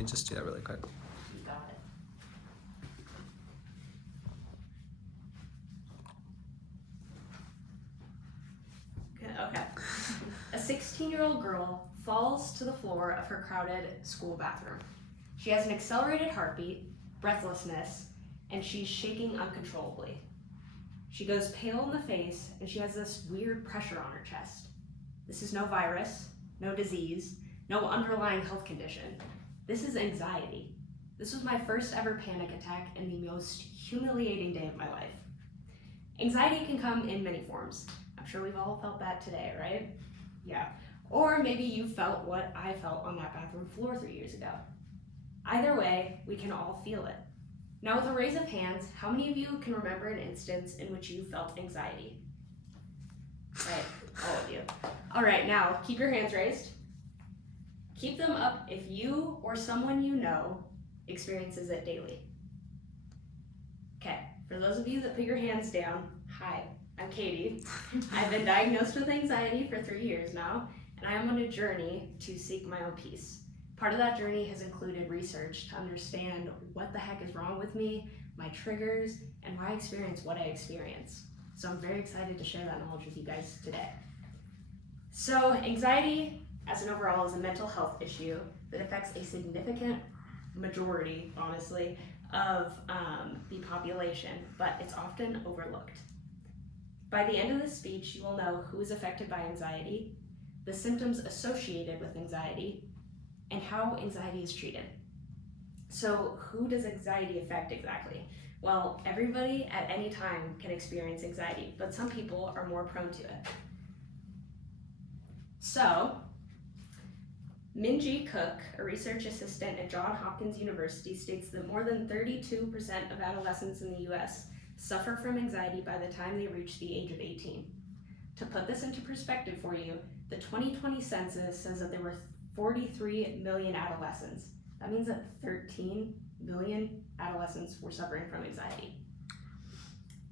me just do that really quick. You got it. Okay. A 16-year-old girl falls to the floor of her crowded school bathroom. She has an accelerated heartbeat, breathlessness, and she's shaking uncontrollably. She goes pale in the face, and she has this weird pressure on her chest. This is no virus, no disease, no underlying health condition. This is anxiety. This was my first ever panic attack and the most humiliating day of my life. Anxiety can come in many forms. I'm sure we've all felt that today, right? Yeah. Or maybe you felt what I felt on that bathroom floor 3 years ago. Either way, we can all feel it. Now, with a raise of hands, how many of you can remember an instance in which you felt anxiety? Right, all of you. All right, now keep your hands raised. Keep them up if you or someone you know experiences it daily. Okay, for those of you that put your hands down, hi, I'm Cadie. I've been diagnosed with anxiety for 3 years now, and I am on a journey to seek my own peace. Part of that journey has included research to understand what the heck is wrong with me, my triggers, and why I experience what I experience. So I'm very excited to share that knowledge with you guys today. So anxiety, as an overall, is a mental health issue that affects a significant majority, honestly, of the population, but it's often overlooked. By the end of the speech, you will know who is affected by anxiety, the symptoms associated with anxiety, and how anxiety is treated. So who does anxiety affect exactly? Well, everybody at any time can experience anxiety, but some people are more prone to it. So, Minji Cook, a research assistant at Johns Hopkins University, states that more than 32% of adolescents in the US suffer from anxiety by the time they reach the age of 18. To put this into perspective for you, the 2020 census says that there were 43 million adolescents. That means that 13 million adolescents were suffering from anxiety.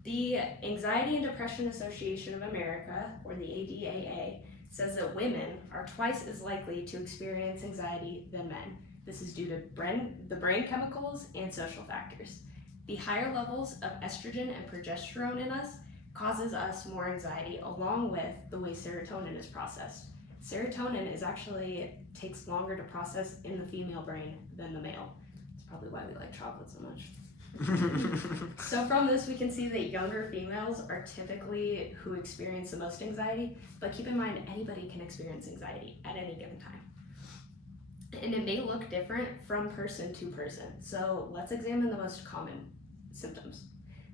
The Anxiety and Depression Association of America, or the ADAA, says that women are twice as likely to experience anxiety than men. This is due to the brain chemicals and social factors. The higher levels of estrogen and progesterone in us causes us more anxiety, along with the way serotonin is processed. Serotonin takes longer to process in the female brain than the male. That's probably why we like chocolate so much. So from this, we can see that younger females are typically who experience the most anxiety, but keep in mind, anybody can experience anxiety at any given time. And it may look different from person to person. So let's examine the most common symptoms.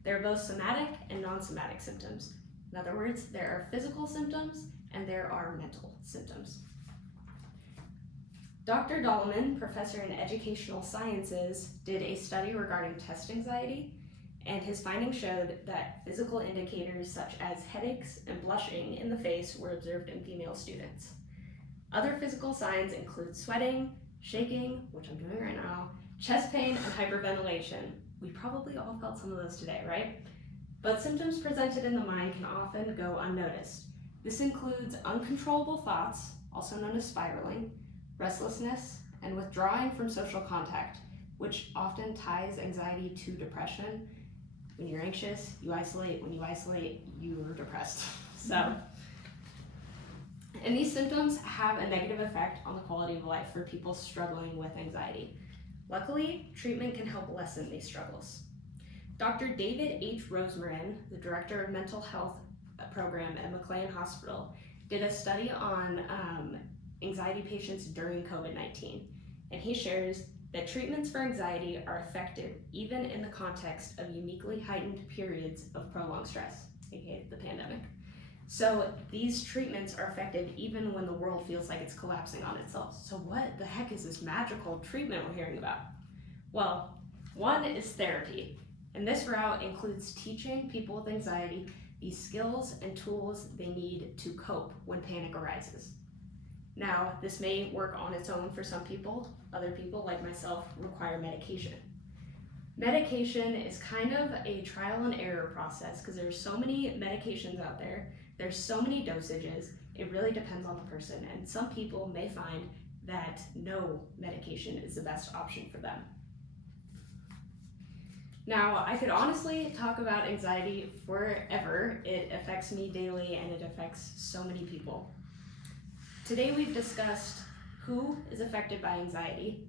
There are both somatic and non-somatic symptoms. In other words, there are physical symptoms and there are mental symptoms. Dr. Dahlman, professor in educational sciences, did a study regarding test anxiety, and his findings showed that physical indicators such as headaches and blushing in the face were observed in female students. Other physical signs include sweating, shaking, which I'm doing right now, chest pain, and hyperventilation. We probably all felt some of those today, right? But symptoms presented in the mind can often go unnoticed. This includes uncontrollable thoughts, also known as spiraling, restlessness, and withdrawing from social contact, which often ties anxiety to depression. When you're anxious, you isolate. When you isolate, you're depressed. And these symptoms have a negative effect on the quality of life for people struggling with anxiety. Luckily, treatment can help lessen these struggles. Dr. David H. Rosemarin, the director of mental health program at McLean Hospital, did a study on anxiety patients during COVID-19, and he shares that treatments for anxiety are effective even in the context of uniquely heightened periods of prolonged stress, aka the pandemic. So these treatments are effective even when the world feels like it's collapsing on itself. So what the heck is this magical treatment we're hearing about? Well, one is therapy, and this route includes teaching people with anxiety the skills and tools they need to cope when panic arises. Now, this may work on its own for some people. Other people, like myself, require medication. Medication is kind of a trial and error process because there's so many medications out there. There's so many dosages. It really depends on the person, and some people may find that no medication is the best option for them. Now, I could honestly talk about anxiety forever. It affects me daily and it affects so many people. Today we've discussed who is affected by anxiety,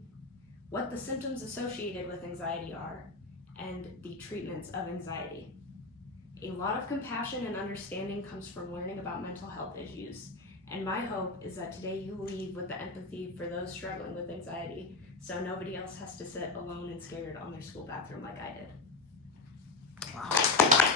what the symptoms associated with anxiety are, and the treatments of anxiety. A lot of compassion and understanding comes from learning about mental health issues, and my hope is that today you leave with the empathy for those struggling with anxiety, so nobody else has to sit alone and scared on their school bathroom like I did. Wow.